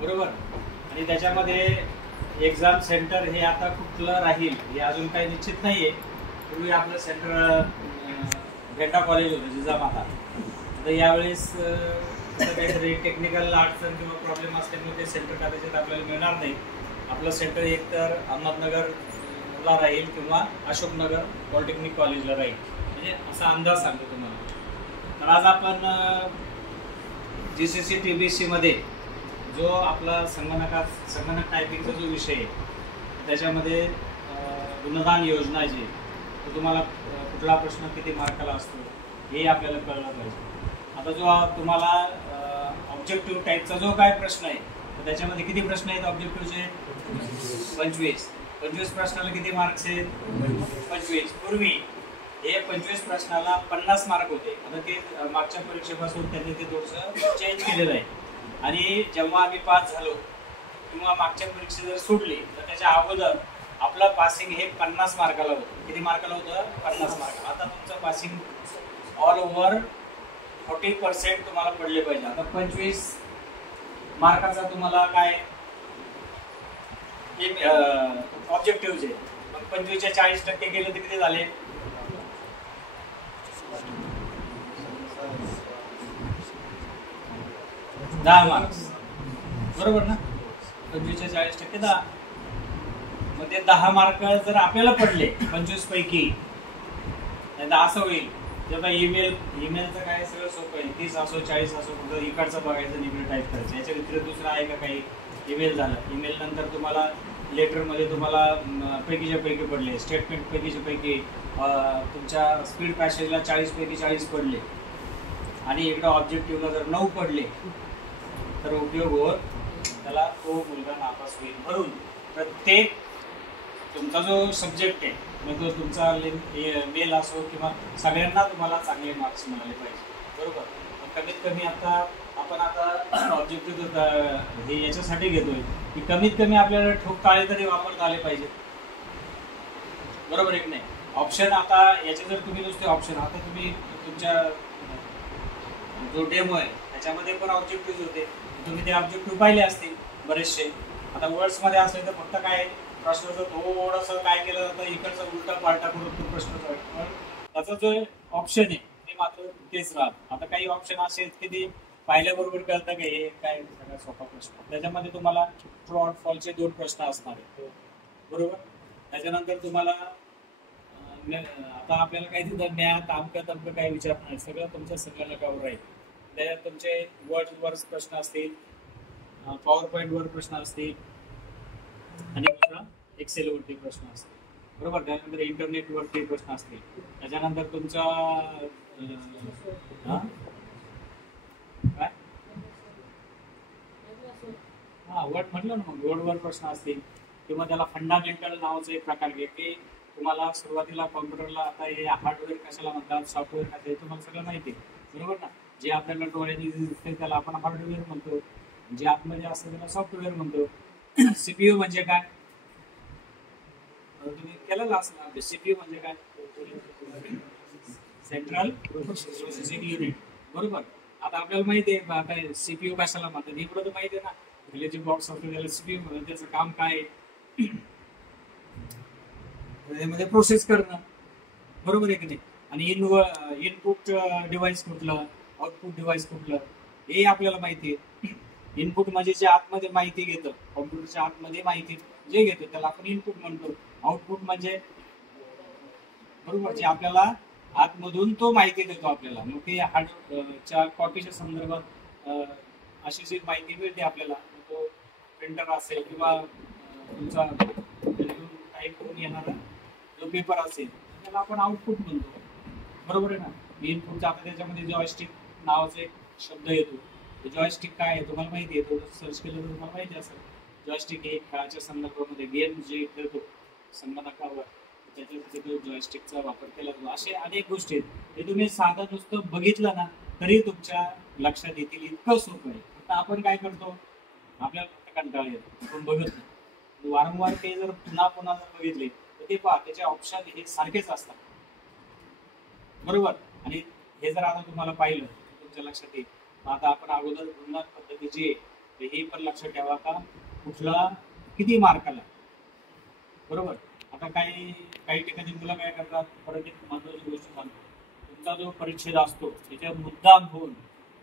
बरोबर. आणि त्याच्यामध्ये एक्झाम सेंटर हे आता कुठलं राहील हे अजून काही निश्चित नाहीये. पूर्वी आपलं सेंटर भेंडा कॉलेज होतं जिजामाता. तर यावेळेस काहीतरी टेक्निकल अडचण किंवा प्रॉब्लेम असल्यामुळे ते सेंटर कदाचित आपल्याला मिळणार नाही. आपलं सेंटर एकतर अहमदनगरला राहील किंवा अशोकनगर पॉलिटेक्निक कॉलेजला राहील, म्हणजे असा अंदाज सांगतो तुम्हाला. तर आज आपण GCC TBC मध्ये जो आपला संगणक टायपिंगचा जो विषय आहे त्याच्यामध्ये गुणदान योजना जी तो तुम्हाला कुठला प्रश्न किती मार्काला असतो हे आपल्याला कळलं पाहिजे. आता जो तुम्हाला ऑब्जेक्टिव्ह टाईपचा जो काय प्रश्न आहे तर त्याच्यामध्ये किती प्रश्न आहेत ऑब्जेक्टिव्हचे? 25 प्रश्नाला किती मार्क्स आहेत? 25. पूर्वी हे 25 प्रश्नाला 50 मार्क होते. आता ते मागच्या परीक्षेपासून त्यांनी ते थोडंसं चेंज केलेलं आहे. आणि जेव्हा आम्ही पास झालो किंवा मागच्या परीक्षा जर सोडली तर त्याच्या अगोदर आपलं पासिंग हे 50 मार्काला होतं. किती मार्काला होतं? 50 मार्क. आता तुमचं पासिंग ऑल ओव्हर 40% तुम्हाला पडले पाहिजे. आता 25 मार्काचा तुम्हाला काय ऑब्जेक्टिव्ह आहे. मग 25च्या 40% गेले तर किती झाले? 10 मार्क्स. बरोबर ना? 25च्या 40% 10. मग ते 10 मार्क जर आपल्याला पडले 25 पैकी, नाही तर असं होईल जेव्हा ईमेलचं काय सगळं सोपं आहे. 30 असो 40 असो फक्त इकडचं बघायचं आणि इकडे टाईप करायचं. याच्या व्यतिरिक्त दुसरं आहे का काही? ईमेल झालं. ईमेल नंतर तुम्हाला लेटरमध्ये तुम्हाला पैकीच्या पैकी पडले, स्टेटमेंट पैकीच्या पैकी, तुमच्या स्पीड पॅसेजला 40 पैकी 40 पडले आणि इकडं ऑब्जेक्टिव्हला जर 9 पडले तर उपयोग होत त्याला तो मुलगा नापास होईल. म्हणून प्रत्येक तुमचा जो सब्जेक्ट आहे मग तो तुमचा मेल असो किंवा सगळ्यांना तुम्हाला चांगले मार्क्स मिळाले पाहिजे. बरोबर. कमीत कमी आपण आता ऑब्जेक्टिव्ह हे याच्यासाठी घेतोय की कमीत कमी आपल्याला ठोक काळे तरी वापरता आले पाहिजे. बरोबर एक नाही? ऑप्शन आता याचे जर तुम्ही नुसते ऑप्शन, आता तुम्ही तुमच्या जो डेमो आहे त्याच्यामध्ये पण ऑब्जेक्टिव्ह होते, तुम्ही ते ऑब्जेक्टिव्ह पाहिले असतील बरेचसे. आता वर्ड्समध्ये असले तर फक्त काय प्रश्नाचं थोडंसं काय केलं जातं, इकडचं उलटा पालटा करून तो प्रश्न पण त्याचा जो ऑप्शन आहे ते मात्र तेच राहत. आता काही ऑप्शन असे आहेत की ते पाहिल्याबरोबर कळतं की हे काय सगळ्यात सोपा प्रश्न. त्याच्यामध्ये तुम्हाला ट्रू ऑर फॉल्सचे 2 प्रश्न असणार आहेत. बरोबर. त्याच्यानंतर तुम्हाला आता आपल्याला काही तिथं मॅथ अमकं काही विचारणार नाही, सगळं तुमच्या संगणकावर राहील. त्याच्यात तुमचे वर्डवर प्रश्न असतील, पॉवर पॉईंटवर प्रश्न असतील आणि दुसरा एक्सेलवरती प्रश्न असतील. बरोबर. त्यानंतर इंटरनेटवरती प्रश्न असतील. त्याच्यानंतर तुमचा काय वर्ड म्हटलं ना, मग वर्डवर प्रश्न असतील किंवा त्याला फंडामेंटल नावाचं एक प्रकार घे की तुम्हाला सुरुवातीला कॉम्प्युटरला आता हे हार्डवेअर कशाला म्हणतात, सॉफ्टवेअर काय हे तुम्हाला सगळं माहिती आहे. बरोबर ना? जे आपल्याला डोळ्याने दिसते त्याला आपण हार्डवेअर म्हणतो, जे आतमध्ये असतं त्याला सॉफ्टवेअर म्हणतो. CPU म्हणजे काय तुम्ही केलेलं असणार. CPU म्हणजे काय? Central processing unit. बरोबर. आता आपल्याला माहिती आहे आता CPU कशाला म्हणतात, इकडं तर माहिती आहे ना, जे बॉक्स असतो त्याला CPU म्हणतात. त्याचं काम काय आहे? त्यामध्ये प्रोसेस करणं. बरोबर आहे की नाही? आणि इनपुट डिव्हाइस कुठलं, आउटपुट डिव्हाइस कुठलं हे आपल्याला माहिती आहे. इनपुट म्हणजे जे आतमध्ये माहिती घेतं, कॉम्प्युटरच्या आतमध्ये माहिती जे घेतं त्याला आपण इनपुट म्हणतो. आउटपुट म्हणजे बरोबर जे आपल्याला आतमधून तो माहिती देतो आपल्याला. मग ते हार्डच्या कॉपीच्या संदर्भात अशी जी माहिती मिळते आपल्याला, तो प्रिंटर असेल किंवा तुमचा टाईप करून येणारा जो पेपर असेल त्याला आपण आउटपुट म्हणतो. बरोबर आहे ना? इनपुटचा आता त्याच्यामध्ये जॉयस्टिक नावाचा एक शब्द येतो. जॉयस्टिक काय आहे तुम्हाला माहिती आहे, थोडं सर्च केलं तर तुम्हाला माहिती असेल. जॉयस्टिक हे खेळाच्या संदर्भामध्ये गेम जे खेळतो संगणकावर त्याच्यासाठी जॉयस्टिकचा वापर केला जातो. असे अनेक गोष्टी आहेत हे तुम्ही साधं नुसतं बघितलं ना तरी तुमच्या लक्षात येतील, इतकं सोपं आहे. आता आपण काय करतो, आपल्याला फक्त कंटाळा येतो, आपण बघत नाही. वारंवार ते जर पुन्हा पुन्हा जर बघितले तर ते पहा त्याचे ऑप्शन हे सारखेच असतात. बरोबर. आणि हे जर आता तुम्हाला पाहिलं तुमच्या लक्षात येईल. आता आपण अगोदर गुणन पद्धती जी आहे हे पण लक्षात ठेवा का कुठला किती मार्काला, बरोबर. आता काही काही ठिकाणी मुलं काय करतात, परत एक महत्वाची गोष्ट सांगतो, तुमचा जो परिच्छेद असतो त्याच्या मुद्दाम होऊन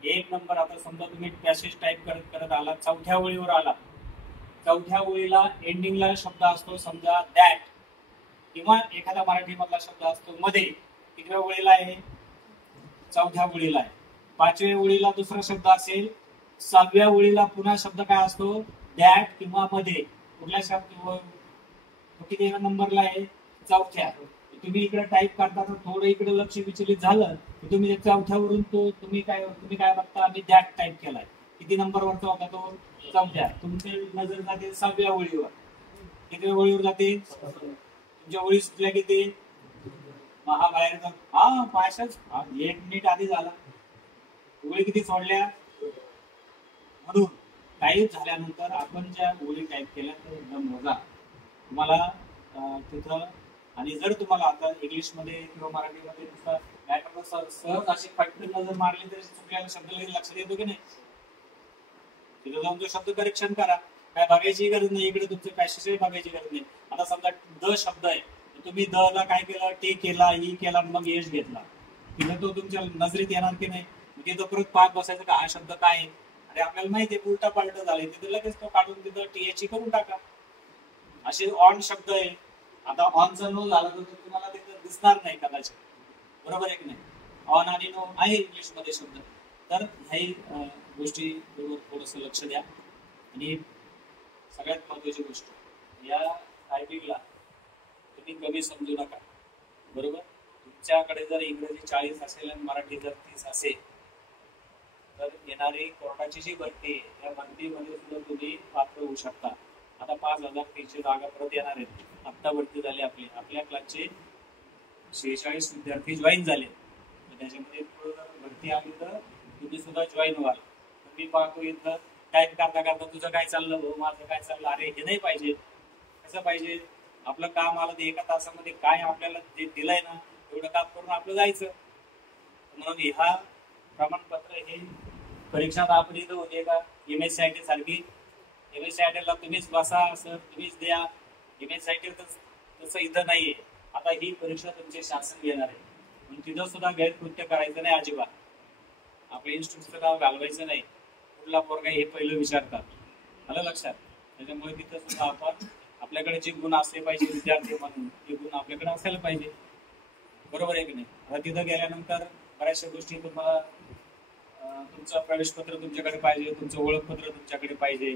1 नंबर, आता समजा तुम्ही पॅसेज टाईप करत करत आला, चौथ्या ओळीवर आला, चौथ्या ओळीला एंडिंगला शब्द असतो समजा दॅट, किंवा एखादा मराठी मधला शब्द असतो मध्ये, कितव्या ओळीला आहे, चौथ्या ओळीला आहे. 5व्या ओळीला दुसरा शब्द असेल, 6व्या ओळीला पुन्हा शब्द काय असतो, दॅट किंवा मध्ये. कुठल्या शब्द किती नंबरला आहे, चौथ्या. तुम्ही इकडे टाईप करताना थोडं इकडे लक्ष विचलित झालं की तुम्ही चौथ्यावरून तो तुम्ही काय बघता, आम्ही दॅट टाईप केलाय, किती नंबरवरचा होता तो, चौथ्या. तुमची नजर जाते 6व्या ओळीवर, किती ओळीवर जाते, तुमच्या ओळी सुटल्या किती, बाहेर हा पायशाच 1 मिनिट आधी झाला, ओळी किती सोडल्या. म्हणून टाईप झाल्यानंतर आपण ज्या ओळी टाईप केल्या तर एकदम मोजा तुम्हाला तिथं. आणि जर तुम्हाला आता इंग्लिश मध्ये किंवा मराठीमध्ये सहज अशी फटकन नजर मारली तरी चुकलेला शब्द लक्षात येतो की नाही, तिथं जाऊन तो शब्द करेक्शन करा, काय बघायची गरज नाही, इकडे तुमचं पॅसेज बघायची गरज नाही. आता समजा द शब्द आहे, तुम्ही द ला काय केलं, टी केला, ई केला, मग एच घेतला, तिथं तो तुमच्या नजरेत येणार की नाही, तिथं परत पाच बसायचं का हा शब्द काय आहे, अरे आपल्याला माहिती आहे उलटा पालट झाले, तिथं लगेच तो काढून तिथं टी एच करून टाका. असे ऑन शब्द आहे, आता ऑनचा नो झाला तर तुम्हाला तिथं दिसणार नाही कदाचित, बरोबर आहे की नाही. ऑन आणि नो आहे इंग्लिश मध्ये शब्द, तर ह्याही गोष्टी थोडस लक्ष द्या. आणि सगळ्यात महत्वाची गोष्ट, या टायपिंगला तुम्ही कमी समजू नका, बरोबर. तुमच्याकडे जर इंग्रजी 40 असेल आणि मराठी जर 30 असेल तर येणारी कोर्टाची जी भरती आहे त्या भरतीमध्ये सुद्धा तुम्ही पात्र होऊ शकता. आता 5,000 जागा परत येणार आहेत, आत्ता भरती झाली आपली, आपल्या क्लासचे 46 विद्यार्थी जॉईन झाले, त्याच्यामध्ये भरती आली तर तुम्ही सुद्धा जॉईन व्हाल. मी पाहतो इथं टाईप करता करता तुझं काय चाललं, भाऊ माझं काय चाललं, अरे हे नाही पाहिजे, कसं पाहिजे, आपलं काम आलं ते 1 तासामध्ये काय आपल्याला ते दिलंय ना एवढं काम करून आपलं जायचं. म्हणून ह्या प्रमाणपत्र हे परीक्षा आपण इथं होते का, MSCIT सारखी, MSCIT तुम्हीच बसा सर तुम्हीच द्या, MSCIT तसं इथं नाहीये. आता ही परीक्षा तुमचे शासन घेणार आहे, म्हणून तिथं सुद्धा गैरकृत्य करायचं नाही अजिबात, आपल्या इन्स्टिट्यूटचं नाव घालवायचं नाही, कुठला पोरगा हे पहिलं विचारतात, आलं लक्षात. त्याच्यामुळे तिथं सुद्धा आपण आपल्याकडे जे गुण असले पाहिजे विद्यार्थी म्हणून ते गुण आपल्याकडे असायला पाहिजे, बरोबर आहे की नाही. आता तिथं गेल्यानंतर बऱ्याचशा गोष्टी तुम्हाला तुमचं प्रवेशपत्र तुमच्याकडे पाहिजे, तुमचं ओळखपत्र तुमच्याकडे पाहिजे,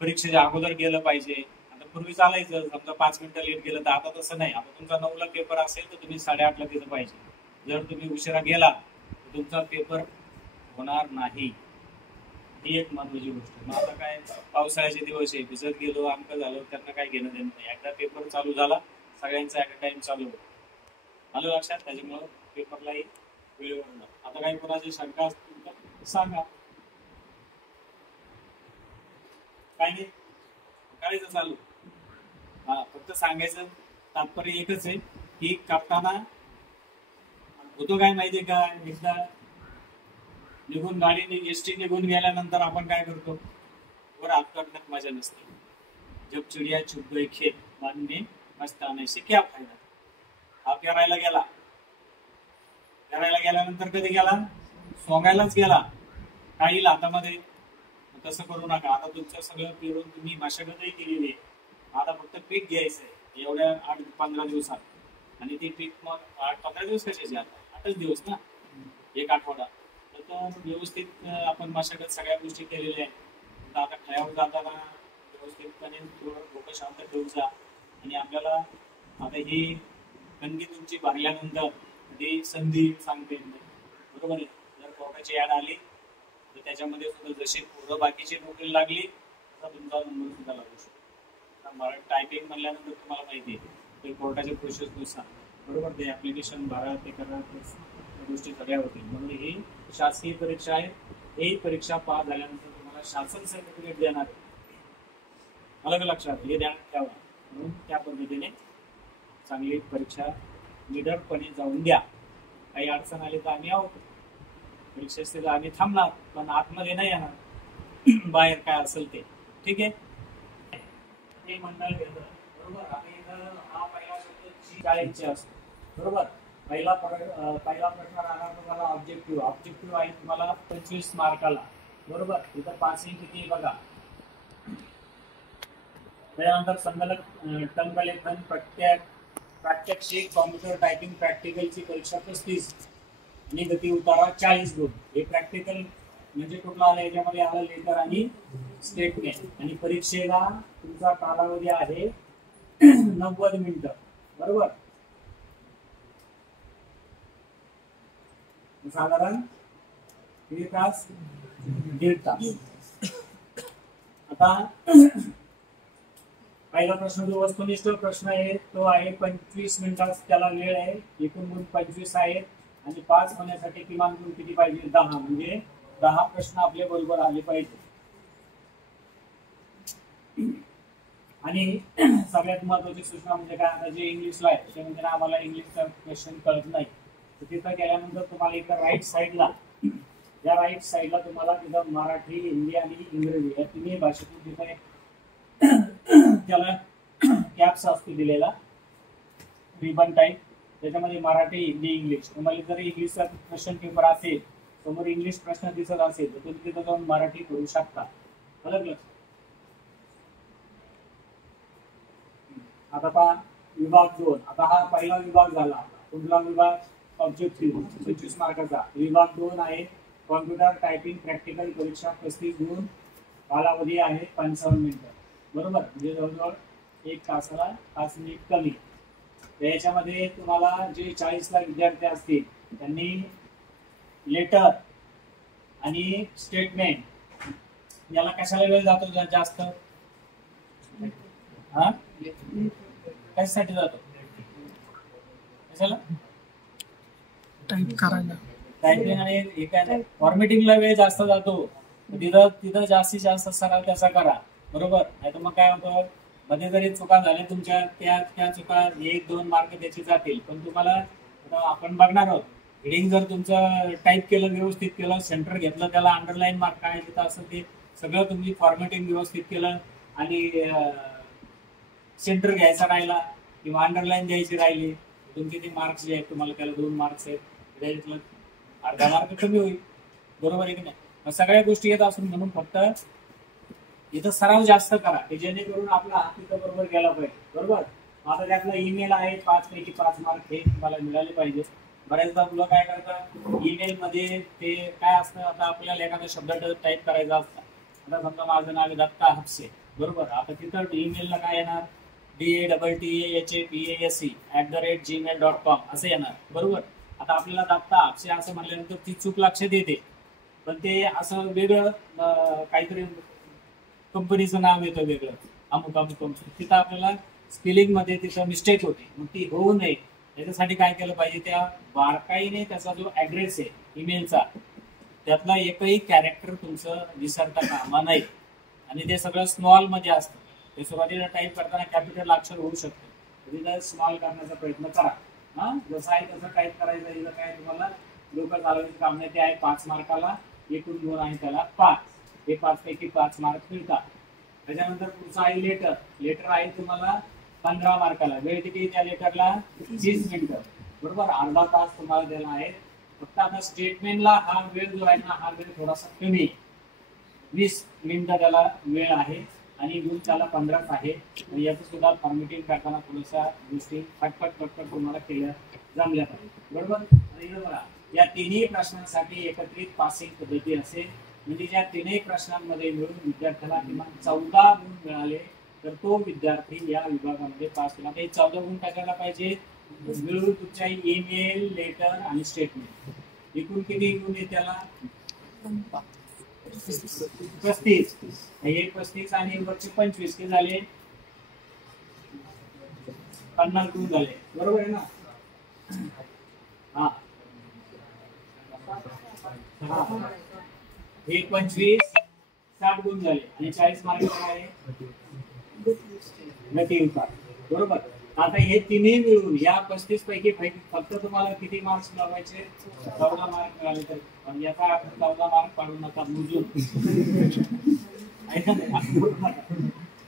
परीक्षेच्या अगोदर गेलं पाहिजे. आता पूर्वी चालायचं समजा 5 मिनिटं लेट गेलं, तर आता तसं नाही. आता तुमचा 9ला पेपर असेल तर तुम्ही 8:30ला तिथं पाहिजे. जर तुम्ही उशिरा गेला तर तुमचा पेपर होणार नाही, ही एक महत्वाची गोष्ट. मग आता काय पावसाळ्याचे दिवस आहे, भिजत गेलो अंक झालो त्यांना काय घेणं देणं नाही, एकदा पेपर चालू झाला सगळ्यांचा ऍट अ टाइम चालू होतो, आलं लक्षात. त्याच्यामुळं पेपरलाही वेळेवर. आता काही कोणाची शंका असतील तर सांगा, काय नाही करायचं चालू. हा फक्त सांगायचं तात्पर्य एकच आहे की कापताना होतो काय माहितीये का, एकदा निघून गाडी एसटी निघून गेल्यानंतर आपण काय करतो, वर हात करण्यात मजा नसते. जब चिडिया चुप गई खेत मन में मस्त आने से क्या फायदा. हा पेरायला गेला, पेरायला गेल्यानंतर कधी गेला, सोंगायलाच गेला, काही हातामध्ये. तसं करू नका. आता तुमचं सगळं पेरून तुम्ही मशागतही केलेली आहे, आता फक्त पीक घ्यायचंय एवढ्या 8-15 दिवसात. आणि ते पीक मग 8-15 दिवस कशाचे, आता 8च दिवस ना, 1 आठवडा. तर व्यवस्थित आपण मशागत सगळ्या गोष्टी केलेल्या आहेत. आता खळ्यावर जाताना व्यवस्थितपणे थोडं डोकं शांत ठेवून जा. आणि आपल्याला आता ही कणगी तुमची भरल्यानंतर ती संधी सांगते, बरोबर आहे. जर कोर्टाची ऍड आली तर त्याच्यामध्ये सुद्धा जशी पुढं बाकीची नोकरी लागली तर तुमचा नंबर सुद्धा लागू शकतो. मराठी टायपिंग म्हणल्यानंतर तुम्हाला माहिती आहे ते कोर्टाच्या प्रोसेसनुसार, बरोबर, ते ऍप्लिकेशन भरा, ते करा, गोष्टी सगळ्या होतील. म्हणून ही शासकीय परीक्षा आहे, ही परीक्षा पास झाल्यानंतर तुम्हाला शासन सर्टिफिकेट देणार आहे, अलग लक्षात हे ध्यानात ठेवा. म्हणून त्या पद्धतीने चांगली परीक्षा निडरपणे जाऊन द्या. काही अडचण आली तर आम्ही आहोत, परीक्षेत आम्ही थांबणार पण आतमध्ये नाही येणार, बाहेर काय असेल ते, ठीक आहे. ते मंडळ घेतलं, बरोबर. आता इथं हा पहिला शब्द शाळेचे असतो, बरोबर. पहिला प्रश्न राहणार तुम्हाला ऑब्जेक्टिव्ह आहे तुम्हाला 25 मार्काला, बरोबर. इथं पासिंग किती बघा. त्यानंतर संगणक टंकलेखन प्रात्यक्षिक कॉम्प्युटर टायपिंग प्रॅक्टिकलची परीक्षा 35 आणि गती उतारा 40 गुण. हे प्रॅक्टिकल म्हणजे कुठला आलं, याच्यामध्ये आलं लेटर आणि स्टेटमेंट. आणि परीक्षेला तुमचा कालावधी आहे 90 मिनिटं, बरोबर. साधारण किती तास, 1.5 तास. आता पहिला प्रश्न जो वस्तुनिष्ठ प्रश्न आहे तो आहे 25 मिनिटात त्याला वेळ आहे. एकूण गुण 25 आहेत आणि 5 होण्यासाठी किमान गुण किती पाहिजे, 10. म्हणजे 10 प्रश्न आपले बरोबर आले पाहिजे. आणि सगळ्यात महत्वाची सूचना म्हणजे काय, आता जे इंग्लिशला आहे त्याच्यामध्ये आम्हाला इंग्लिशचा क्वेश्चन कळत नाही, तर तिथं गेल्यानंतर तुम्हाला इथं राईट साईडला तुम्हाला तिथं मराठी, हिंदी आणि इंग्रजी या तिन्ही भाषेतून तिथं त्याला कॅप्स असतो दिलेला रिबन टाईप. त्याच्यामध्ये मराठी, हिंदी, इंग्लिश. तुम्हाला जर इंग्लिशचा क्वेश्चन पेपर असेल, समोर इंग्लिश प्रश्न दिसत असेल तर तुम्ही तिथं जाऊन मराठी करू शकता. बरोबर. आता पहा विभाग 2. आता हा पहिला विभाग झाला. कुठला विभाग, ऑब्जेक्टिव्ह 25 मार्काचा. विभाग 2 आहे कॉम्प्युटर टायपिंग प्रॅक्टिकल परीक्षा 35 गुण. कालावधी आहे 55 मिनिटं, बरोबर. म्हणजे जवळजवळ 1 तासाला 5 मिनिट कमी. याच्यामध्ये तुम्हाला जे 40ला विद्यार्थी असतील त्यांनी लेटर आणि स्टेटमेंट याला कशाला वेळ जातो जास्त, हा कशासाठी जातो, कशाला, टाइप करायला. टायपिंग आणि फॉर्मेटिंगला वेळ जास्त जातो. तिथं जास्तीत जास्त सराव त्याचा करा, बरोबर. नाही तर मग काय होतं, मध्ये जरी चुका झाल्या तुमच्या, त्या चुका 1-2 मार्क त्याचे जातील. पण तुम्हाला आपण बघणार आहोत, हेडिंग जर तुमचं टाईप केलं, व्यवस्थित केलं, सेंटर घेतलं, त्याला अंडरलाईन मार्क काय तिथं असं ते सगळं तुम्ही फॉर्मेटिंग व्यवस्थित केलं आणि सेंटर घ्यायचा राहिला किंवा अंडरलाईन द्यायची राहिली, तुमचे ते मार्क्स जे आहेत तुम्हाला त्याला 2 मार्क्स आहेत, त्याच्यातलं अर्धा मार्क कमी होईल, बरोबर आहे की नाही. सगळ्या गोष्टी येत असून म्हणून फक्त इथं सराव जास्त करा, की जेणेकरून आपला हात तिथं बरोबर गेला पाहिजे, बरोबर. आता त्यातला ईमेल आहे 5 पैकी 5 मार्क हे तुम्हाला मिळाले पाहिजे. बऱ्याचदा मुलं काय करतात, ईमेल मध्ये ते काय असतं, आता आपल्याला एखादा शब्द टाईप करायचा असता. आता समजा माझं नाव आहे दत्ता हापसे, बरोबर. आता तिथं ईमेलला काय येणार, DATTAHAPASE@gmail.com असं येणार, बरोबर. आता आपल्याला दत्ता हापसे असं म्हटल्यानंतर ती चूक लक्षात येते, पण ते असं वेगळं काहीतरी कंपनीचं नाव येतं वेगळं, अमुक कंपनी, तिथं आपल्याला स्पेलिंग मध्ये तिथं मिस्टेक होते. मग ती होऊ नये त्याच्यासाठी काय केलं पाहिजे, त्या बारकाईने त्याचा जो ऍड्रेस आहे ईमेलचा त्यातला एकही कॅरेक्टर तुमचं विसरता कामा नाही. आणि ते सगळं स्मॉल मध्ये असतं. ते सुरुवातीला टाईप करताना कॅपिटल अक्षर होऊ शकतं, तिथं स्मॉल करण्याचा प्रयत्न करा. हा जसं आहे तसं टाईप करायचं. इथं काय तुम्हाला डोकं चालवायचं काम नाही. ते आहे 5 मार्काला, एकूण गुण आहे त्याला 5. हे 5 पैकी 5 मार्क मिळतात. त्याच्यानंतर पुढचं आहे लेटर आहे तुम्हाला 15 मार्काला. वेळ किती त्या लेटरला, 30 मिनिटं, बरोबर. अर्धा तास तुम्हाला द्यायला आहे. फक्त आता स्टेटमेंटला हा वेळ जो आहे ना, हा वेळ थोडासा कमी, 20 मिनिटं त्याला वेळ आहे आणि गुण त्याला 15 आहे. याचं सुद्धा फॉर्मेटिंग करताना थोड्याशा गोष्टी पटपट तुम्हाला केल्या जमल्या पाहिजे, बरोबर. आणि बघा या तिन्ही प्रश्नांसाठी एकत्रित पासिंग पद्धती असेल. म्हणजे ज्या तीनही प्रश्नांमध्ये मिळून विद्यार्थ्याला किमान 14 गुण मिळाले तर तो विद्यार्थी या विभागामध्ये पास होईल. आता हे 14 गुण कशाला पाहिजे, मिळून तुमच्या ईमेल, लेटर आणि स्टेटमेंट. एकूण किती गुण आहे त्याला, 35. हे 35 आणि वरचे 25 ते झाले 50 गुण झाले, बरोबर आहे ना. हा हे 25 60 गुण झाले आणि 40 मार्क आहे गती उतार, बरोबर. आता हे तिन्ही मिळून या 35 पैकी फक्त तुम्हाला किती मार्क्स मिळवायचे? 14 मार्क मिळाले तर पण याचा अर्थ 14 मार्क पाडू नका, मोजून. ऐका ना, असं बोलू नका.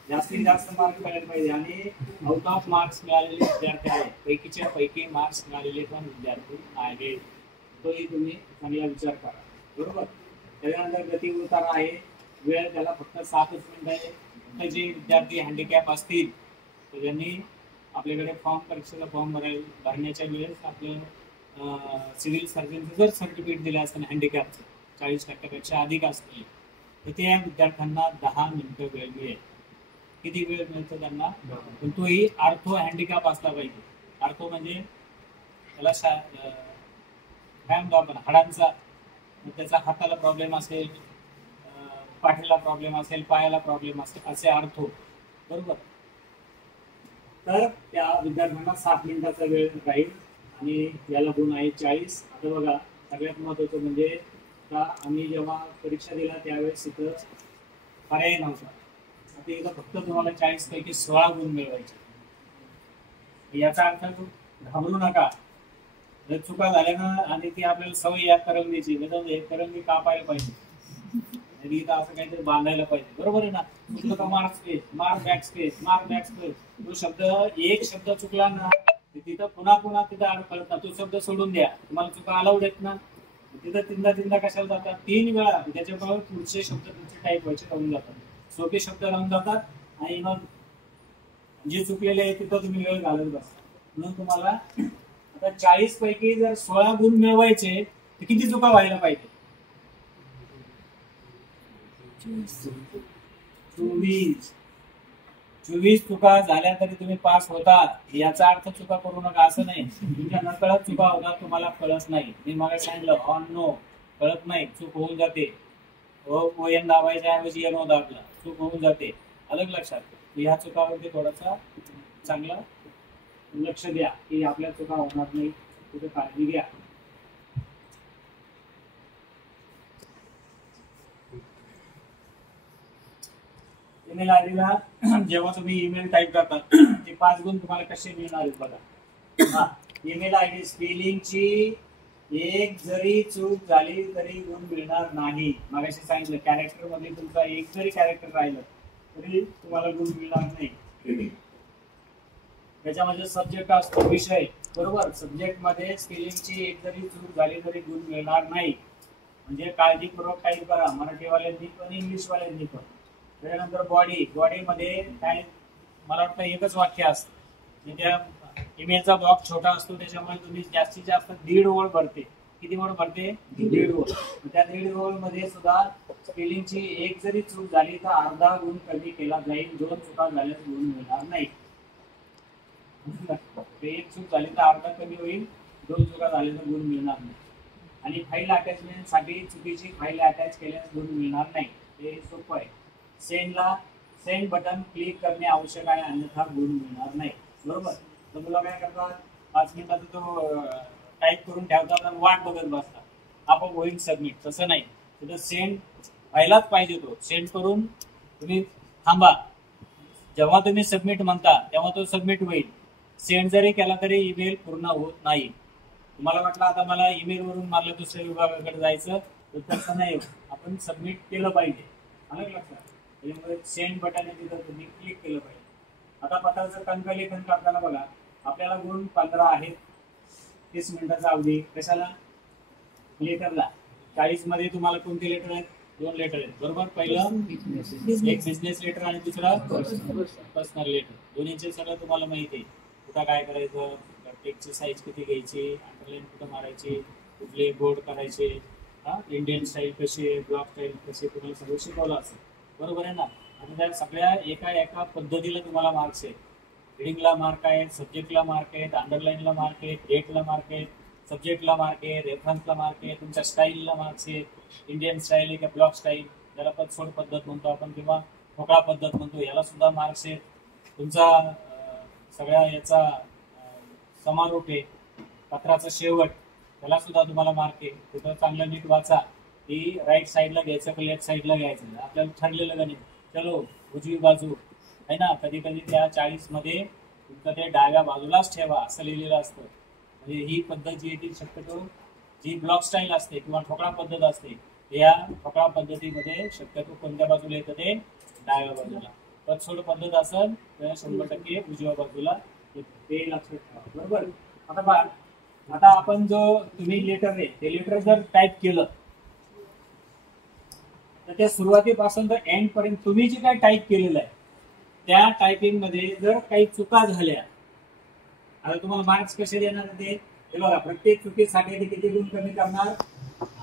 जास्तीत जास्त मार्क मिळाले पाहिजे. आणि आउट ऑफ मार्क्स मिळालेले विद्यार्थी आहेत, पैकीच्या पैकी मार्क्स मिळालेले पण विद्यार्थी आहेत. तोही तुम्ही चांगला विचार करा. बरोबर. त्याच्यानंतर गती उतार आहे. वेळ त्याला फक्त 7 मिनिट आहे. तर जे विद्यार्थी हँडिकॅप असतील तर त्यांनी आपल्याकडे परीक्षेचा फॉर्म भरण्याच्या वेळेस आपलं सिव्हिल सर्जनचं जर सर्टिफिकेट दिलं असतं हँडिकॅपचं 40% अधिक असतील तर त्या विद्यार्थ्यांना 10 मिनिटं वेळ मिळेल. किती वेळ मिळतो त्यांना? पण तोही आर्थो हँडिकॅप असला पाहिजे. आर्थो म्हणजे त्याला काय म्हणतो आपण, हाडांचा, त्याचा हाताला प्रॉब्लेम असेल, पाठीला प्रॉब्लेम असेल, पायाला प्रॉब्लेम असेल, असे आर्थो. बरोबर. तर त्या विद्यार्थ्यांना 7 मिनिटाचा वेळ राहील आणि याला गुण आहे 40. आता बघा, सगळ्यात महत्वाचं म्हणजे का आम्ही जेव्हा परीक्षा दिला त्यावेळेस इथं पर्याय नव्हता. आता इथं फक्त तुम्हाला 40 पैकी 16 गुण मिळवायचे. याचा अर्थ घाबरू नका. जर चुका झाल्या ना आणि ती आपल्याला सवय या करंगीची, म्हणजे करंगी कापायला पाहिजे आणि इथं असं काहीतरी बांधायला पाहिजे. बरोबर आहे ना. चुकलं का mark space, mark back space, mark back space. तो शब्द, एक शब्द चुकला ना तिथं पुन्हा तिथं अडकळत ना, तो शब्द सोडून द्या. तुम्हाला चुका अलाउड आहेत ना, तिथं तीनदा कशाला जातात? 3 वेळा. त्याच्यामुळे पुढचे शब्द तुमचे टाईप व्हायचे राहून जातात, सोपे शब्द राहून जातात आणि मग जे चुकलेले आहे तिथं तुम्ही वेळ घालत बसता. म्हणून तुम्हाला आता 40 पैकी जर 16 गुण मिळवायचे तर किती चुका व्हायला पाहिजे? 24 चुका झाल्या तरी तुम्ही पास होता. याचा अर्थ चुका करू नका असं नाही. तुमच्या नकळत चुका होतात, तुम्हाला कळत नाही. मी मला सांगितलं ऑन नो, कळत नाही, चूक होऊन जाते. ओ एन दाबायच्या ऐवजी एन ओ दाबला, चूक होऊन जाते. अलग लक्षात. ह्या चुकावरती थोडासा चांगला लक्ष द्या की आपल्या चुका होणार नाही, कुठे काळजी घ्या. ईमेल आयडीला जेव्हा तुम्ही ईमेल टाईप करता ते 5 गुण तुम्हाला कसे मिळणार आहेत बघा. ईमेल आयडी स्पेलिंगची एक जरी चूक झाली तरी गुण मिळणार नाही. मागाशी सांगितलं कॅरेक्टर मध्ये तुमचा एक जरी कॅरेक्टर राहिलं तरी तुम्हाला गुण मिळणार नाही. त्याच्यामध्ये सब्जेक्ट असतो, विषय. बरोबर. सब्जेक्ट मध्ये स्पेलिंगची एक जरी चूक झाली तरी गुण मिळणार नाही. म्हणजे काळजीपूर्वक टाईप करा, मराठीवाल्यांनी पण इंग्लिशवाल्यांनी पण. त्याच्यानंतर बॉडीमध्ये काय, मला वाटतं एकच वाक्य असतं. त्या ईमेलचा बॉक्स छोटा असतो त्याच्यामुळे तुम्ही जास्तीत जास्त 1.5 ओळ भरते. किती ओळ भरते? 1.5 ओळ. त्या 1.5 ओळ मध्ये सुद्धा स्पेलिंगची एक जरी चूक झाली तर अर्धा गुण कमी केला जाईल. 2 चुका झाल्या तर गुण मिळणार नाही. एक चूक झाली तर अर्धा कमी होईल, 2 चुका झाल्या तर गुण मिळणार नाही. आणि फाईल अटॅचमेंट साठी चुकीची फाईल अटॅच केल्यास गुण मिळणार नाही. हे सोपं आहे. सेंड बटन क्लिक करणे आवश्यक आहे, अन्यथा गुण मिळणार नाही. बरोबर. तर मुलं काय करतात, 5 मिनिटाचा तो टाईप करून ठेवतात आणि वाट बघत बसतात, आपोआप होईल सबमिट. तसं नाही, तिथं सेंड व्हायलाच पाहिजे. तो सेंड करून तुम्ही थांबा. जेव्हा तुम्ही सबमिट म्हणता तेव्हा तो सबमिट होईल. सेंड जरी केला तरी ईमेल पूर्ण होत नाही. तुम्हाला वाटलं आता मला ईमेल वरून मला दुसऱ्या विभागाकडे जायचं, तर तसं नाही. आपण सबमिट केलं पाहिजे. अलग लक्षात. त्याच्यामुळे सेंड बटन आहे तिथं तुम्ही क्लिक केलं पाहिजे. आता पत्राचं टंकलेखन करताना बघा, आपल्याला गुण 15 आहेत. 30 मिनिटाचा अवधी. कशाला? लेटरला. 40 मध्ये तुम्हाला कोणते लेटर आहेत? 2 लेटर आहेत. बरोबर. पहिलं एक बिझनेस लेटर आणि दुसरा पर्सनल लेटर. दोन्हीचे सगळं तुम्हाला माहिती आहे. कुठं काय करायचं, टेक्स्टची साईज किती घ्यायची, अंडरलाईन कुठं मारायची, कुठले बोर्ड करायचे, इंडियन स्टाईल कशी, ब्लॉक स्टाईल कशी, तुम्हाला सगळं शिकवलं असेल. बरोबर आहे ना. आणि त्या सगळ्या एका पद्धतीला तुम्हाला मार्क्स आहेत. रिडिंगला मार्क आहेत, सब्जेक्टला मार्क आहेत, अंडरलाईनला मार्क आहेत, डेटला मार्क आहेत, सब्जेक्टला मार्क आहे, रेफरन्सला मार्क आहे, तुमच्या स्टाईलला मार्क्स आहेत. इंडियन स्टाईल आहे का ब्लॉक स्टाईल, त्याला पदसोड पद्धत म्हणतो आपण किंवा ठोकळा पद्धत म्हणतो, याला सुद्धा मार्क्स आहेत. तुमचा सगळ्या याचा समारोप आहे, पत्राचा शेवट, त्याला सुद्धा तुम्हाला मार्क आहे. तिथं चांगलं नीट वाचा. ती राईट साईडला घ्यायचं का लेफ्ट साईडला घ्यायचं, आपल्याला ठरलेलं का नाही. चलो उजवी बाजू आहे ना. कधी कधी त्या 40 मध्ये तुमचं ते डाव्या बाजूलाच ठेवा असं लिहिलेलं असतं. म्हणजे ही पद्धत जी आहे ती शक्यतो जी ब्लॉक स्टाईल असते किंवा ठोकळा पद्धत असते, या ठोकळा पद्धतीमध्ये शक्यतो कोणत्या बाजूला येतं ते डाव्या बाजूला. पतसोड पद्धत असेल तर 100% उजव्या बाजूला ते लक्षात ठेवा. बरोबर. आता पहा, आता आपण जो तुम्ही लेटर आहे ते लेटर जर टाईप केलं तर त्या सुरुवातीपासून तर एंड पर्यंत तुम्ही जे काही टाईप केलेलं आहे त्या टायपिंग मध्ये जर काही चुका झाल्या, आता तुम्हाला मार्क्स कसे देणार ते हे बघा. प्रत्येक चुकीसाठी ते किती गुण कमी करणार?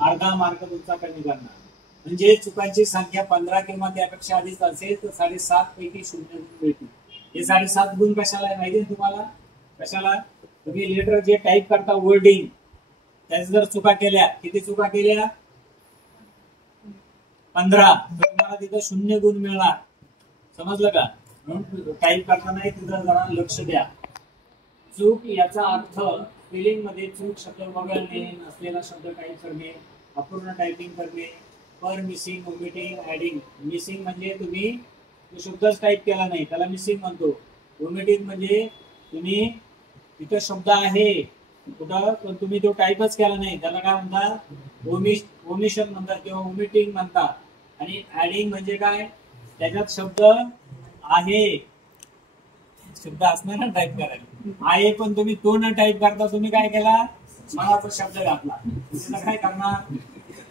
अर्धा मार्क तुमचा कमी करणार. म्हणजे चुकांची संख्या 15 किंवा त्यापेक्षा अधिक असेल तर 7.5 पैकी 0 गुण मिळतील. हे 7.5 गुण कशाला आहे माहिती आहे तुम्हाला? कशाला? तुम्ही लेटर जे टाईप करता वर्डिंग त्याच जर चुका केल्या, किती चुका केल्या? 15, तर तुम्हाला तिथं 0 गुण मिळणार. समजलं का? म्हणून टाईप करताना तिथं जरा लक्ष द्या. चूक याचा अर्थ स्पेलिंग मध्ये चूक शब्द वगळणे, नसलेला शब्द टाईप करणे, अपूर्ण टायपिंग करणे, पर मिसिंग, ओमिटिंग, ऍडिंग. मिसिंग म्हणजे तुम्ही तो शब्दच टाईप केला नाही त्याला मिसिंग म्हणतो. ओमिटिंग म्हणजे तुम्ही तिथं शब्द आहे कुठं पण तुम्ही तो टाईपच केला नाही त्याला काय म्हणतात? ओमिशन म्हणतात किंवा ओमिटिंग म्हणतात. आणि ऍडिंग म्हणजे काय? त्याच्यात शब्द आहे, शब्द असणार ना टाईप करायला आहे पण तुम्ही तो न टाईप करता तुम्ही काय केला? मनाचा शब्द घातला. त्याला काय करणार?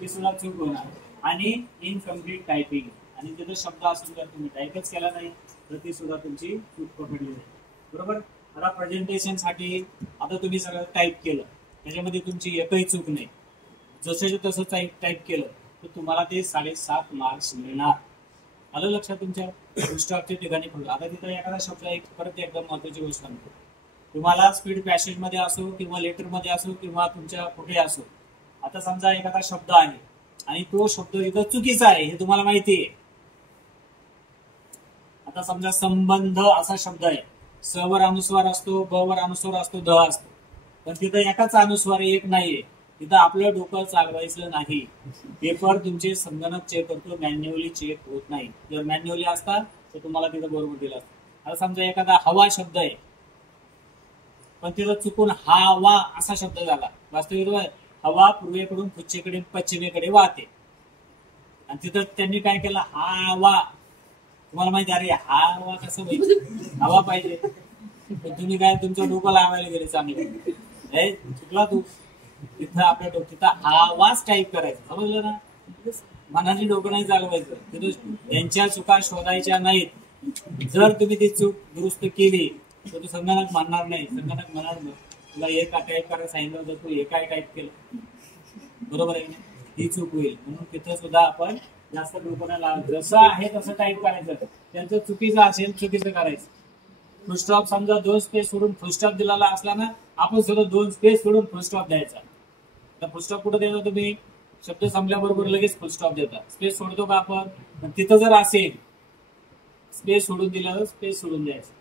ते सुद्धा चूक होणार. आणि इनकम्प्लीट टायपिंग, आणि तिथं शब्द असून जर तुम्ही टाईपच केला नाही तर ती सुद्धा तुमची चूक पकडली जाईल. बरोबर. आता प्रेझेंटेशन साठी आता तुम्ही सगळं टाईप केलं, त्याच्यामध्ये तुमची एकही चूक नाही, जसं तसं टाईप केलं तर तुम्हाला ते 7.5 मार्क्स मिळणार. आलं लक्षात तुमच्या? स्टॉपच्या ठिकाणी पण आता तिथं एखादा शब्द एक परत एकदम महत्वाची गोष्ट सांगतो. तुम्हाला स्पीड पॅसेज मध्ये असो किंवा लेटर मध्ये असो किंवा तुमच्या कुठे असो, आता समजा एखादा शब्द आहे आणि तो शब्द इथं चुकीचा आहे हे तुम्हाला माहिती आहे. आता समजा संबंध असा शब्द आहे, स वर अनुस्वार असतो, ब वर अनुस्वार असतो, ध असतो, पण तिथं एकाच अनुस्वार एक नाहीये. तिथं आपलं डोकं चालवायचं नाही. पेपर तुमचे संगणक चेक करतो, मॅन्युअली चेक होत नाही. जर मॅन्युअली असतात तर तुम्हाला तिथं बरोबर दिलं असतं. आता समजा एखादा हवा शब्द आहे पण तिथं चुकून हावा असा शब्द झाला. वास्तविक हवा पूर्वेकडून पश्चिमेकडे वाहते आणि तिथं त्यांनी काय केलं? हावा. तुम्हाला माहिती अरे हावा कसं पाहिजे? हवा पाहिजे. पण तुम्ही काय तुमचं डोकं लावायला गेले चांगले, चुकला तू. तिथं आपल्या डोकं तिथं हावाच टाईप करायचं. समजलं ना? मनाची डोकं नाही चालवायचं. तिथं यांच्या चुका शोधायच्या नाहीत. जर तुम्ही ती चूक दुरुस्त केली तर तू संगणक मानणार नाही. संगणक म्हणणार तुला एक टाईप करायला सांगितलं तर तू एकाही टाईप केलं. बरोबर आहे ना? ही चूक होईल. म्हणून तिथं सुद्धा आपण जास्त डोकं नाही लावायचं. जसं आहे तसं टाईप करायचं. त्यांचं चुकीचं असेल चुकीचं करायचं. फुलस्टॉप समजा 2 स्पेस सोडून फुलस्टॉप दिलेला असला ना, आपण सुद्धा 2 स्पेस सोडून फुलस्टॉप द्यायचा. आता फुलस्टॉप कुठं देतो तुम्ही? शब्द संपल्याबरोबर लगेच फुलस्टॉप देता. स्पेस सोडतो का आपण? तिथं जर असेल स्पेस सोडून दिलं, स्पेस सोडून द्यायचं.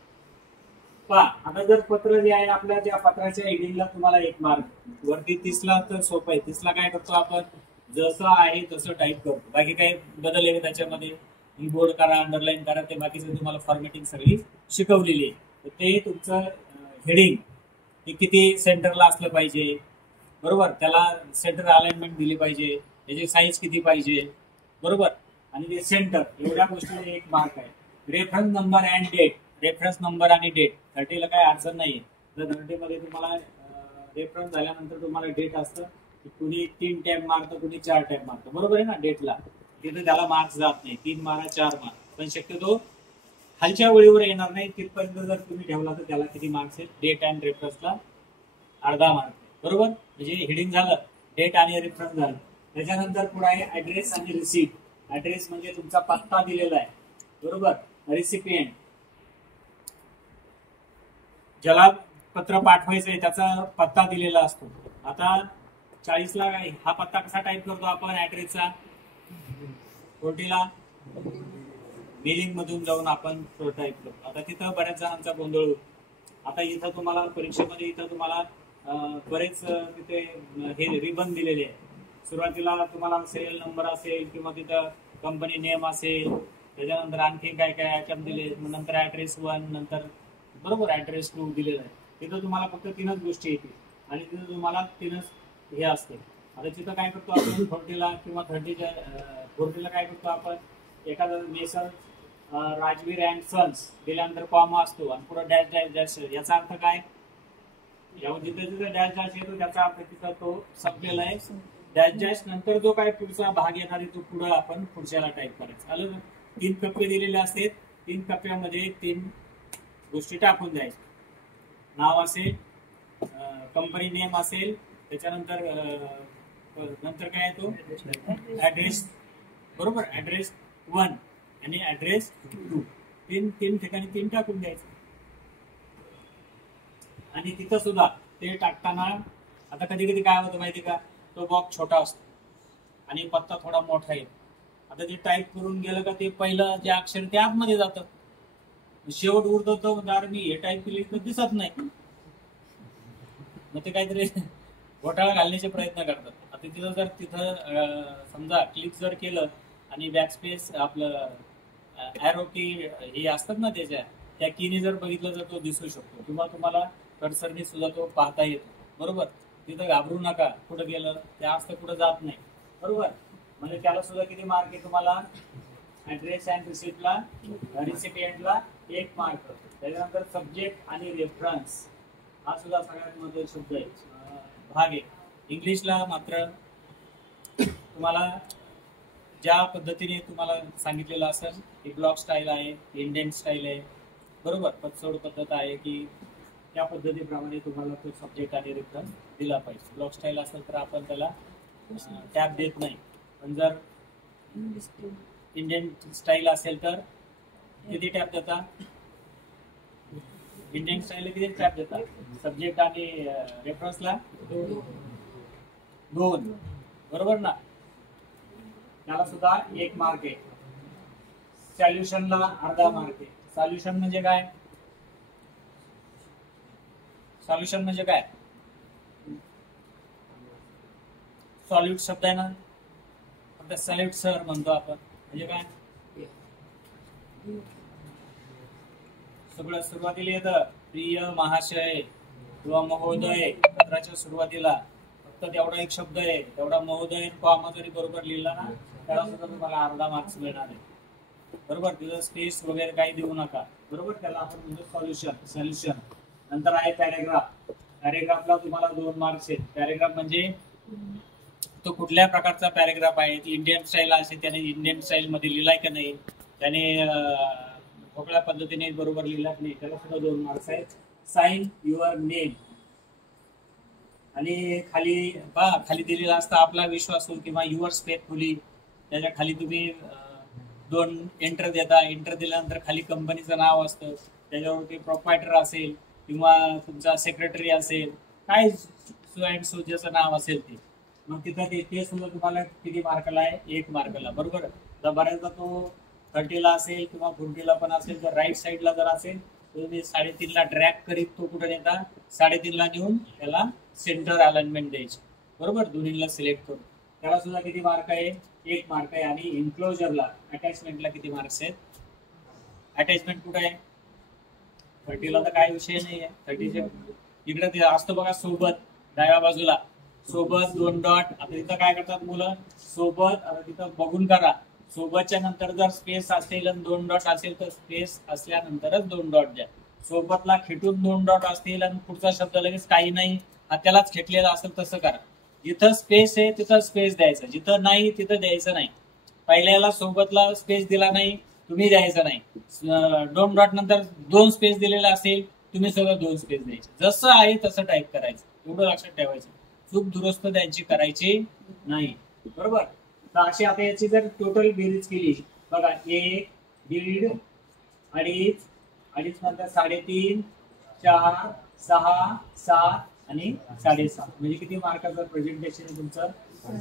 पहा, आता जर पत्र जे आहे आपल्या त्या पत्राच्या हेडिंगला तुम्हाला 1 मार्क, वरती 30ला तर सोपं आहे. 30ला काय करतो आपण? जसं आहे तसं टाईप करतो. बाकी काही बदल आहे त्याच्यामध्ये? बोर्ड करा, अंडरलाईन करा, ते बाकीचं तुम्हाला फॉर्मॅटिंग सगळी शिकवलेली आहे. तर ते तुमचं हेडिंग हे किती सेंटरला असलं पाहिजे, बरोबर, त्याला सेंटर अलाइनमेंट दिली पाहिजे, त्याची साईज किती पाहिजे, बरोबर, आणि ते सेंटर, एवढ्या गोष्टीला 1 मार्क आहे. Reference number and date, reference number आणि डेट 30ला काय अडचण नाही. जर 30 मध्ये तुम्हाला रेफरन्स झाल्यानंतर तुम्हाला डेट असतं, कुणी 3 टॅब मारतं, कुणी 4 टॅब मारतं, बरोबर आहे ना? डेटला तिथे त्याला मार्क्स जात नाही. 3 मारा 4 मार्क, पण शक्यतो खालच्या ओळीवर येणार नाही. तिथपर्यंत जर तुम्ही ठेवला तर त्याला किती मार्क्स आहेत? डेट अँड रेफरन्सला अर्धा मार्क, बरोबर. म्हणजे हेडिंग झालं, डेट आणि रेफरन्स झालं. त्याच्यानंतर पुढे आहे ऍड्रेस आणि रिसिप्ट. ऍड्रेस म्हणजे तुमचा पत्ता दिलेला आहे, बरोबर. रिसिपियंट, ज्याला पत्र पाठवायचंय त्याचा पत्ता दिलेला असतो. आता 40ला हा पत्ता कसा टाईप करतो आपण? ऍड्रेसचा. 40ला मेलिंग मधून जाऊन आपण टाईप करतो. आता तिथं बऱ्याच जणांचा गोंधळ होतो. आता इथं तुम्हाला परीक्षेमध्ये इथं तुम्हाला बरेच तिथे हे रिबन दिलेले आहे. सुरुवातीला तुम्हाला सिरियल नंबर असेल किंवा तिथं कंपनी नेम असेल, त्याच्यानंतर आणखी काय काय आयटम दिले, नंतर ऍड्रेस 1, नंतर बरोबर, ऍड्रेस प्रूफ दिलेला आहे. तिथं तुम्हाला फक्त 3च गोष्टी येतील आणि तिथं तुम्हाला 3च हे असते. आता तिथं काय करतो आपण 40ला किंवा 30च्या 40ला काय करतो आपण, एखादा मेसर राजवीर अँड सन्स दिल्यानंतर कॉमा असतो आणि पुढे डॅश डॅश डॅश. याचा अर्थ काय, यावर जिथे जिथे डॅश डॅश येतो त्याचा अर्थ तिथं तो संपलेला आहे. डॅश डॅश नंतर जो काय पुढचा भाग येणार आहे तो पुढे आपण पुढच्याला टाईप करायचा. आलं ना. 3 कप्पे दिलेले असतात, 3 कप्प्यामध्ये 3 गोष्टी टाकून द्यायच्या. नाव असेल, कंपनी नेम असेल, त्याच्यानंतर नंतर काय येतो ऍड्रेस, बरोबर, ऍड्रेस 1 आणि ऍड्रेस 2. 3 ठिकाणी 3 टाकून द्यायचं. आणि तिथं सुद्धा ते टाकताना आता कधी कधी काय होतं माहिती का, तो बॉक्स छोटा असतो आणि पत्ता थोडा मोठा आहे. आता ते टाईप करून गेलं का ते पहिलं जे अक्षर ते आतमध्ये जातं, शेवट उरतो तो म्हणजे मी हे टाईप केली तर दिसत नाही. मग ते काहीतरी घोटाळा घालण्याचे प्रयत्न करतात. आता तिथं समजा क्लिक जर केलं आणि बॅकस्पेस आपलं ॲरो की हे असतात ना त्या कीने जर बघितलं तर तो दिसू शकतो किंवा तुम्हाला कर्सरने सुद्धा तो पाहता येतो. बरोबर, तिथं घाबरू नका, कुठं गेलं ते असतं कुठं जात नाही. बरोबर, म्हणजे त्याला सुद्धा किती मार्क आहे तुम्हाला, ऍड्रेस अँड रिसिप्टला रिसिपियंटला 1 मार्क. त्याच्यानंतर सब्जेक्ट आणि रेफरन्स हा सुद्धा सगळ्यात महत्त्वाचा शब्द आहे, भाग आहे. इंग्लिशला मात्र तुम्हाला ज्या पद्धतीने तुम्हाला सांगितलेलं असेल की ब्लॉक स्टाईल आहे, इंडेंट स्टाईल आहे, बरोबर, पतसोड पद्धत आहे की त्या पद्धतीप्रमाणे तुम्हाला तो सब्जेक्ट आणि रेफरन्स दिला पाहिजे. ब्लॉक स्टाईल असेल तर आपण त्याला टॅब देत नाही, पण जर इंडियन स्टाईल असेल तर किती टॅब देता, इंडियन स्टाईल किती टॅब देता, सब्जेक्ट आणि रेफरन्सला 2, बरोबर ना. त्याला सुद्धा 1 मार्क आहे. सॉल्युशनला अर्धा मार्क आहे. सॉल्युशन म्हणजे काय, सॉल्युशन म्हणजे काय, सॉल्यूट शब्द आहे ना, फक्त सॉल्यूट सर म्हणतो आपण, म्हणजे काय, सगळं सुरुवातीला येतं प्रिय महाशय किंवा महोदय. पत्राच्या सुरुवातीला फक्त तेवढा एक शब्द आहे, तेवढा महोदय कॉमा जरी बरोबर लिहिला ना त्याला सुद्धा तुम्हाला अर्धा मार्क्स मिळणार आहे. बरोबर, तिथं स्पेस वगैरे काही देऊ नका. बरोबर, त्याला आपण म्हणतो सॉल्युशन. नंतर आहे पॅरेग्राफ. पॅरेग्राफला तुम्हाला 2 मार्क्स आहेत. पॅरेग्राफ म्हणजे तो कुठल्या प्रकारचा पॅरेग्राफ आहे, इंडियन स्टाईल असेल त्याने इंडियन स्टाईल मध्ये लिहिलाय का नाही, त्याने वेगळ्या पद्धतीने बरोबर लिहिला नाही, त्याला सुद्धा 2 मार्क्स आहेत. साइन युअर नेम आणि खाली दिलेला असता आपला विश्वासू किंवा युअर्स फेथफुली. त्याच्या खाली तुम्ही 2 एंटर देता. एंटर दिल्यानंतर खाली कंपनीचं नाव असतं, त्याच्यावरती प्रोप्रायटर असेल किंवा तुमचा सेक्रेटरी असेल, काय सो अँड सो ज्याचं नाव असेल ते. मग तिथं ते सुद्धा तुम्हाला किती मार्कला आहे, 1 मार्कला. बरोबर, तर बऱ्याचदा तो 30ला असेल किंवा 40ला पण असेल, तर राईट साईडला जर असेल तर तुम्ही 3.5ला ड्रॅग करीत तो कुठे नेता, 3.5ला नेऊन त्याला सेंटर अलाइनमेंट द्यायची. बरोबर, दोन्हीला सिलेक्ट करून. त्याला सुद्धा किती मार्क आहे, 1 मार्क आहे. आणि इन्क्लोजरला अटॅचमेंटला किती मार्क्स आहेत, अटॅचमेंट कुठे आहे, 30ला तर काय विषय नाही आहे. 30च्या इकडे असतो बघा सोबत, डाव्या बाजूला सोबत 2 डॉट. आता तिथं काय करतात मुलं, सोबत, आता तिथं बघून करा, सोबतच्या नंतर जर स्पेस असेल आणि 2 डॉट असेल तर स्पेस असल्यानंतरच 2 डॉट द्या. सोबतला खेटून 2 डॉट असतील आणि पुढचा शब्द लगेच काही नाही त्यालाच खेटलेला असेल तसं करा. जिथं स्पेस आहे तिथं स्पेस द्यायचं, जिथं नाही तिथं द्यायचं नाही. पहिल्याला सोबतला स्पेस दिला नाही तुम्ही द्यायचं नाही. 2 डॉट नंतर 2 स्पेस दिलेला असेल तुम्ही सगळं 2 स्पेस द्यायचे. जसं आहे तसं टाईप करायचं, एवढं लक्षात ठेवायचं. चूक दुरुस्त त्यांची करायची नाही. बरोबर, तर अशी आता याची जर टोटल बेरीज केली बघा, 1, 1.5, 2.5, 2.5 नंतर 3.5, 4, 6, 7 आणि 7.5, म्हणजे किती मार्काचं प्रेझेंटेशन आहे तुमचं,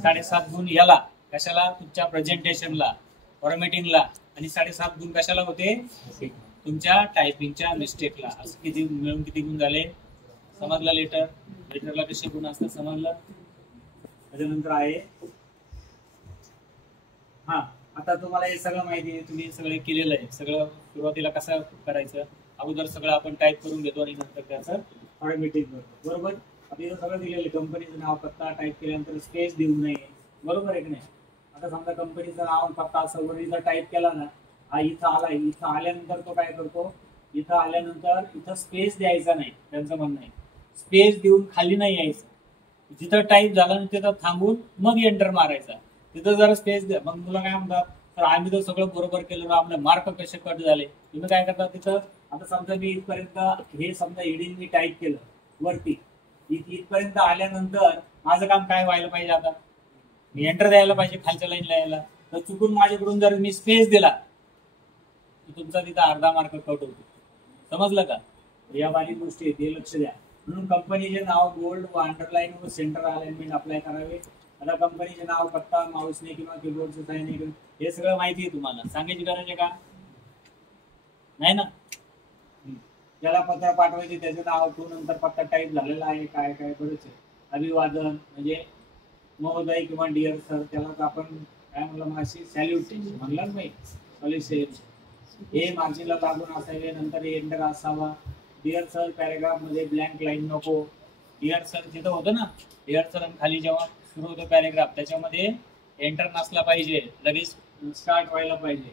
7.5 गुण याला कशाला, तुमच्या प्रेझेंटेशनला, फॉर्मॅटिंगला, आणि 7.5 गुण कशाला होते, तुमच्या टायपिंगच्या मिस्टेकला. असं किती मिळून किती गुण झाले समजलं. लेटरला कसे गुण असतात समजलं. त्याच्यानंतर आहे आता तुम्हाला हे सगळं माहिती आहे, तुम्ही सगळं केलेलं आहे. सगळं सुरुवातीला कसं करायचं, अगोदर सगळं आपण टाईप करून घेतो आणि नंतर त्याचं फॉर्मॅटिंग करतो. बरोबर. आता इथं सगळं दिलेलं कंपनीचं नाव पत्ता टाईप केल्यानंतर स्पेस देऊ नये. बरोबर आहे की नाही. आता समजा कंपनीचं नाव पत्ता सवरीचा टाईप केला ना, हा इथं आला. इथं आल्यानंतर तो काय करतो, इथं आल्यानंतर इथं स्पेस द्यायचा नाही. त्यांचं म्हणणं आहे स्पेस देऊन खाली नाही यायचं. जिथं टाईप झाला ना तिथं थांबून मग एंटर मारायचा. तिथं जरा स्पेस द्या. मग तुला काय म्हणतात, तर आम्ही तर सगळं बरोबर केलं, आपले मार्क कसे कट झाले. तुम्ही काय करता तिथं, आता समजा मी इथपर्यंत हे समजा हेडिंग मी टाईप केलं वरती, इथपर्यंत आल्यानंतर माझं काम काय व्हायला पाहिजे, आता मी एंटर द्यायला पाहिजे खालच्या लाईनला यायला. तर चुकून माझ्याकडून जर मी स्पेस दिला तर तुमचा तिथं अर्धा मार्क कट होतो. समजलं का. या बारीक गोष्टी आहेत, हे लक्ष द्या. म्हणून कंपनीचे नाव बोल्ड व अंडरलाईन व सेंटर अलाइनमेंट अप्लाय करावे. आता कंपनीचे नाव पत्ता माऊसने किंवा कीबोर्डचे साइन हे सगळं माहिती आहे तुम्हाला, सांगायची गरज आहे का नाही ना. ज्याला पत्र पाठवायचे त्याचं नाव तो नंतर पत्ता टाईप झालेला आहे काय काय बरेच आहे. अभिवादन म्हणजे महोदय किंवा डिअर सर, त्याला आपण काय म्हणलं माशी सॅल्यूट म्हणलं नाही सॉलिसिटेशन. हे मार्जिनला लागून असावे. नंतर एंटर असावा. डिअर सर पॅरेग्राफ मध्ये ब्लँक लाईन नको. डिअर सर जिथं होतं ना डिअर सर खाली जेव्हा सुरू होतं पॅरेग्राफ त्याच्यामध्ये एंटर नसला पाहिजे, लगेच स्टार्ट व्हायला पाहिजे.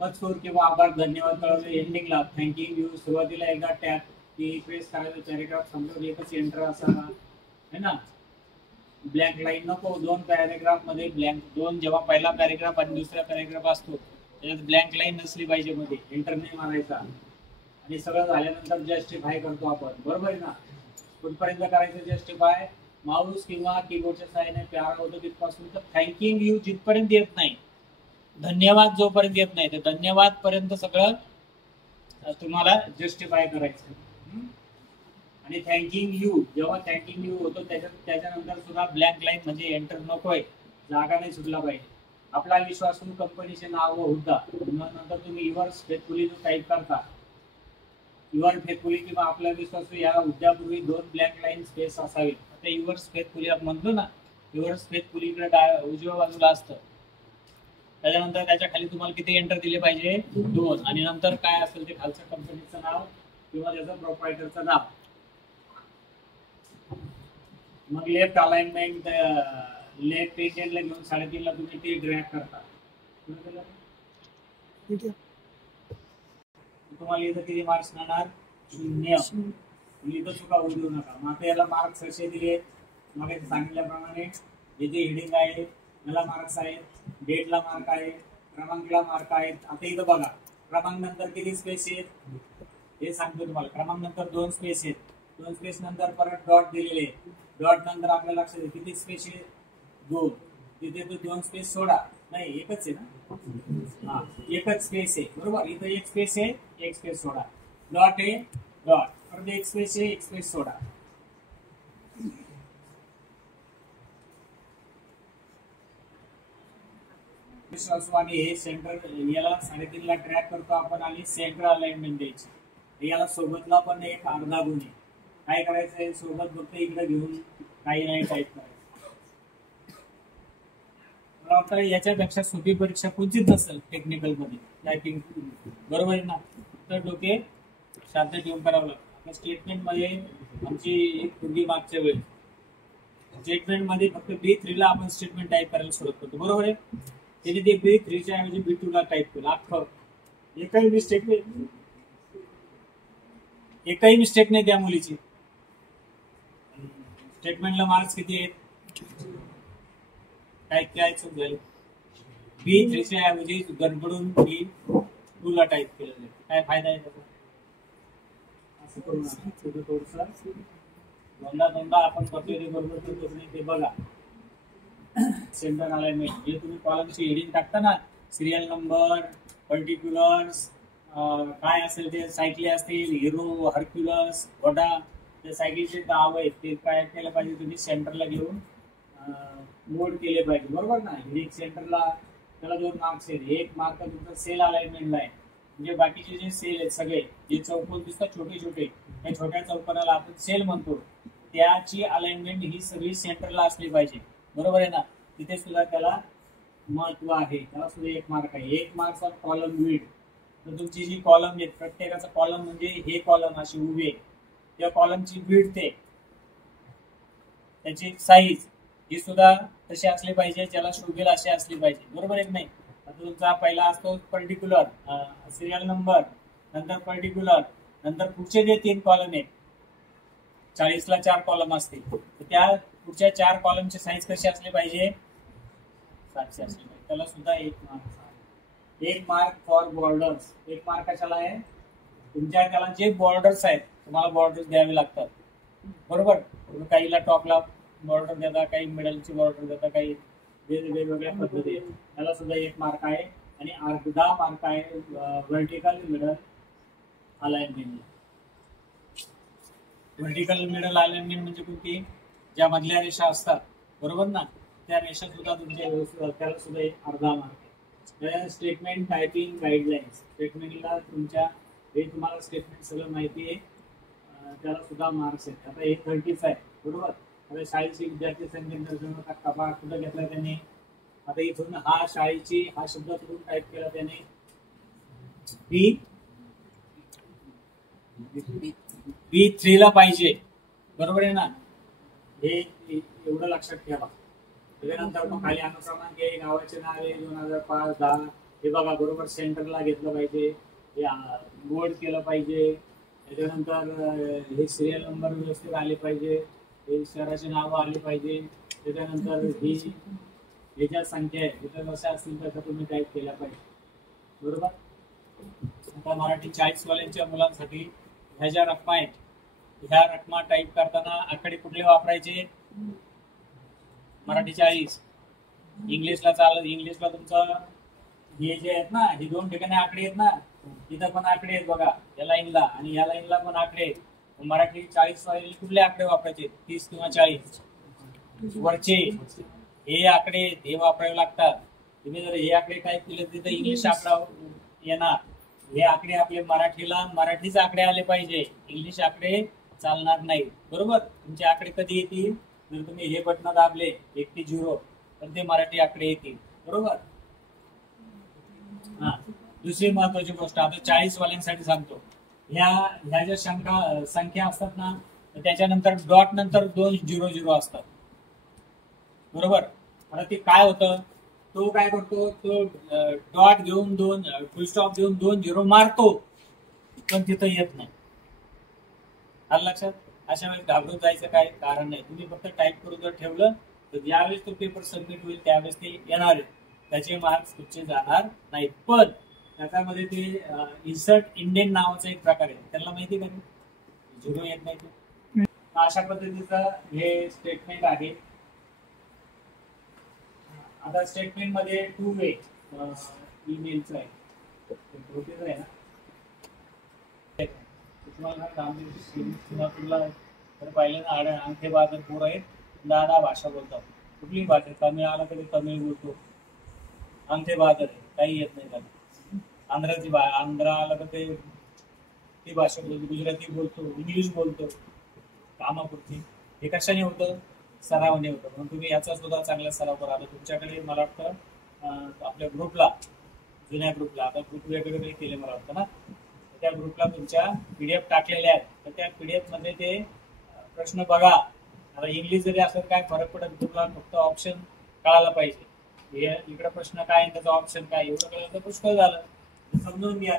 मजकूर किंवा आभार धन्यवाद कळवले एंडिंगला थँक्यू यू. सुरुवातीला एकदा टॅप की प्रेस करायचं. पॅरेग्राफ समजा एकच एंटर असावा है ना. ब्लँक लाईन नको. दोन पॅरेग्राफ मध्ये ब्लँक दोन, जेव्हा पहिला पॅरेग्राफ आणि दुसरा पॅरेग्राफ असतो त्याच्यात ब्लँक लाईन नसली पाहिजे मध्ये, एंटर नाही मारायचा. आणि सगळं झाल्यानंतर जस्टिफाय करतो आपण. बरोबर आहे ना. कुठपर्यंत करायचं जस्टिफाय, माऊस किंवा कीबोर्डच्या सहाय्याने प्यारा होतो तिथपासून तर थँकिंग यू जिथपर्यंत येत नाही, धन्यवाद जोपर्यंत येत नाही, तर धन्यवाद पर्यंत सगळं तुम्हाला जस्टिफाय करायचं. आणि थँकिंग यू जेव्हा थँकिंग यू होतो त्याच्यानंतर सुद्धा ब्लँक लाईन म्हणजे एंटर नकोय, जागा नाही सुटला पाहिजे. आपला विश्वासू कंपनीचे नाव व हुद्दा, नंतर तुम्ही युअर्स फेथफुली जो टाईप करता, युअर फेथफुली किंवा आपला विश्वासू या हुद्द्यापूर्वी दोन ब्लँक लाईन स्पेस असावी. आता युअर्स फेथफुली आपण म्हणतो ना, युअर्स फेथफुली इकडे उजव्या बाजूला असतं. त्याच्यानंतर त्याच्या खाली तुम्हाला किती एंटर दिले पाहिजे, 2. आणि नंतर काय असेल ते खालच्या कंपनीचं नाव किंवा त्याचं प्रोप्रायटरचं नाव. मग लेफ्ट अलाइनमेंट लेफ्ट एंडला घेऊन 3.5 ला तुम्ही ते ड्रॅग करता. तुम्हाला इथं किती मार्क्स मिळणार, 0. तुम्ही इथं चुका होऊ देऊ नका. मग आता याला मार्क्स कसे दिले, मग सांगितल्याप्रमाणे इथे हेडिंग आहे याला मार्क्स आहेत, डेटला मार्क आहे, क्रमांकला मार्क आहेत. आता इथं बघा क्रमांक नंतर किती स्पेस आहेत हे सांगतो तुम्हाला. क्रमांक नंतर 2 स्पेस आहेत, 2 स्पेस नंतर परत डॉट दिलेले, डॉट नंतर आपल्या लक्षात येईल किती स्पेस आहे, 2. तिथे तो 2 स्पेस सोडा, नाही एकच आहे ना, हा एकच स्पेस आहे बरोबर. इथं 1 स्पेस आहे, 1 स्पेस सोडा, डॉट आहे डॉट, परत 1 स्पेस आहे, 1 स्पेस सोडा. आणि हे सेंटर याला 3.5 ला ट्रॅक करतो आपण आणि सेंटर अलाइनमेंट द्यायची. याला सोबतला पण एक अर्धा गुण आहे. काय करायचंय, सोबत फक्त इकडे घेऊन काही नाही टाईप करायचं. आता याच्यापेक्षा सोपी परीक्षा कोणतीच नसेल टेक्निकल मध्ये टायपिंग, बरोबर आहे ना. तर डोके शांत ठेवून करावं लागतं. स्टेटमेंट मध्ये आमची एक पूर्वी मागच्या वेळी स्टेटमेंट मध्ये फक्त B3 ला आपण स्टेटमेंट टाईप करायला सुरुवात करतो, बरोबर आहे. त्याने ते B3 च्या ऐवजी B2 ला टाईप केलं अख्खं. एकही मिस्टेक नाही त्या मुलीची. स्टेटमेंटला मार्क्स किती आहेत, टाईप काय चूक झाली, B3 च्या ऐवजी गडबडून B2 ला टाईप केलं. काय फायदा आहे त्याचा, असं करू थोडस दोनदा आपण करतोय ते बरोबर करतोच नाही ते बघा. सेंटर अलाइनमेंट हे तुम्ही कॉलमची हेडिंग टाकता ना, सिरियल नंबर, पर्टिक्युलर्स, काय असेल ते सायकली असतील, हिरो, हर्क्युलस, घोडा, ते सायकलीचे नाव आहेत ते काय केलं पाहिजे तुम्ही सेंटरला घेऊन मोड केले पाहिजे, बरोबर ना. एक सेंटरला त्याला 2 मार्क्स आहेत. 1 मार्क तुमचा सेल अलाइनमेंटला आहे. म्हणजे बाकीचे जे सेल आहेत सगळे जे चौकोन दिसतात छोटे छोटे, त्या छोट्या चौकोनाला आपण सेल म्हणतो, त्याची अलाइनमेंट ही सगळी सेंटरला असली पाहिजे, बरोबर आहे ना. तिथे सुद्धा त्याला महत्व आहे, त्याला सुद्धा 1 मार्क आहे. 1 मार्क्स ऑन कॉलम विड तर तुमची जी कॉलम आहे प्रत्येकाचा कॉलम म्हणजे हे कॉलम अशी उभे त्या कॉलमची विड्थ आहे त्याची साईज ही सुद्धा तशी असली पाहिजे ज्याला शोभेल अशी असली पाहिजे बरोबर आहे की नाही. आता तुमचा पहिला असतो पर्टिक्युलर सिरियल नंबर नंतर पर्टिक्युलर नंतर पुढचे जे 3 कॉलम आहेत 40ला 4 कॉलम असतील तर त्या पुढच्या 4 कॉलमची साईज कशी असली पाहिजे 700 असली पाहिजे. त्याला सुद्धा 1 mark 1 mark for borders 1 mark कशाला आहे तुमच्या त्याला जे बॉर्डर्स आहेत तुम्हाला बॉर्डर्स द्यावे लागतात बरोबर. तुम्ही काहीला टॉपला बॉर्डर देता काही मिडलची बॉर्डर देता काही वेगवेगळ्या पद्धती आहेत त्याला सुद्धा 1 मार्क आहे आणि अर्धा मार्क आहे vertical middle alignment. Vertical middle alignment म्हणजे कोणती ज्या मधल्या रेषा असतात बरोबर ना त्या रेषा सुद्धा तुमच्या त्याला सुद्धा 1 अर्धा मार्क आहे. स्टेटमेंट टायपिंग गाईडलाईन्स स्टेटमेंटला तुमच्या हे तुम्हाला स्टेटमेंट सगळं माहिती आहे त्याला सुद्धा मार्क्स आहेत. आता हे 30 आहे बरोबर. आता शाळेची विद्यार्थी संख्या कपा कुठं घेतला त्याने आता इथून हा शाळेची हा शब्द कुठून टाईप केला त्याने B3 ला पाहिजे बरोबर आहे ना हे एवढं लक्षात ठेवा. त्याच्यानंतर मग खाली अनुक्रमांक आहे गावाचे नाव आहे 2005-10 हे बघा बरोबर सेंटरला घेतलं पाहिजे बोर्ड केलं पाहिजे. त्याच्यानंतर हे सिरियल नंबर व्यवस्थित आले पाहिजे हे शहराची नावं आली पाहिजे. त्याच्यानंतर ही ज्या संख्या आहे तिथं कशा असतील तसं तुम्ही टाईप केल्या पाहिजे बरोबर. आता मराठी 40 वाल्यांच्या मुलांसाठी ह्या ज्या रकमा आहेत ह्या रकमा टाईप करताना आकडे कुठले वापरायचे मराठी 40 इंग्लिशला चालत इंग्लिशला तुमचं हे जे आहेत ना हे 2 ठिकाणी आकडे आहेत ना इथं पण आकडे आहेत बघा या लाईनला आणि या लाईनला पण आकडे आहेत. मराठी 40 वाले कुठले आकडे वापरायचे 30 किंवा 40 वरचे हे आकडे हे वापरावे लागतात. तुम्ही जर हे आकडे टाईप केले तिथं इंग्लिश आकडा येणार हे आकडे आपले मराठीला मराठीच आकडे आले पाहिजे इंग्लिश आकडे चालणार नाही बरोबर. तुमचे आकडे कधी येतील जर तुम्ही हे बटन दाबले 1 ते 0 तर ते मराठी आकडे येतील बरोबर. हा दुसरी महत्वाची गोष्ट आता 40 वाल्यांसाठी सांगतो ह्या ज्या संख्या असतात ना त्याच्यानंतर डॉट नंतर 2 0 असतात बरोबर. आता ते काय होतं तो काय करतो तो डॉट घेऊन 2 फुल स्टॉप घेऊन 2 0 मारतो पण तिथं येत नाही आलं लक्षात. अशा वेळेस घाबरून जायचं काय कारण नाही तुम्ही फक्त टाईप करून जर ठेवलं तर ज्यावेळेस तो पेपर सबमिट होईल त्यावेळेस ते येणार आहे त्याचे मार्क्स तुमचे जाणार नाहीत. पण त्याच्यामध्ये ते इन्सर्ट इंडेंट नावाचा एक प्रकार आहे त्याला माहिती का 0 येत नाही ते. अशा पद्धतीचं हे स्टेटमेंट आहे. आता स्टेटमेंट मध्ये 2 वे ईमेलचं आहे आहे ना तुम्हाला पाहिलं ना अंगठे बहादर पोर आहेत 10 भाषा बोलतात कुठलीही भाषा तमिळ आला तरी तमिळ बोलतो अंगठे बहादर आहे काही येत नाही त्याला. आंध्रा आला तर ती भाषा बोलतो गुजराती बोलतो इंग्लिश बोलतो कामापुरती हे कशाने होतं सरावाने होतं म्हणून तुम्ही याचा सुद्धा चांगला सराव करा. आता तुमच्याकडे मला वाटतं आपल्या ग्रुपला जुन्या ग्रुपला आता ग्रुप वेगवेगळे केले मला वाटतं ना त्या ग्रुपला तुमच्या PDF टाकलेल्या आहेत तर त्या PDF मध्ये ते प्रश्न बघा. आता इंग्लिश जरी असं काय फरक पडत तुला फक्त ऑप्शन कळायला पाहिजे इकडे प्रश्न काय त्याचा ऑप्शन काय एवढं कळलं तर पुष्कळ झालं समजून घ्या.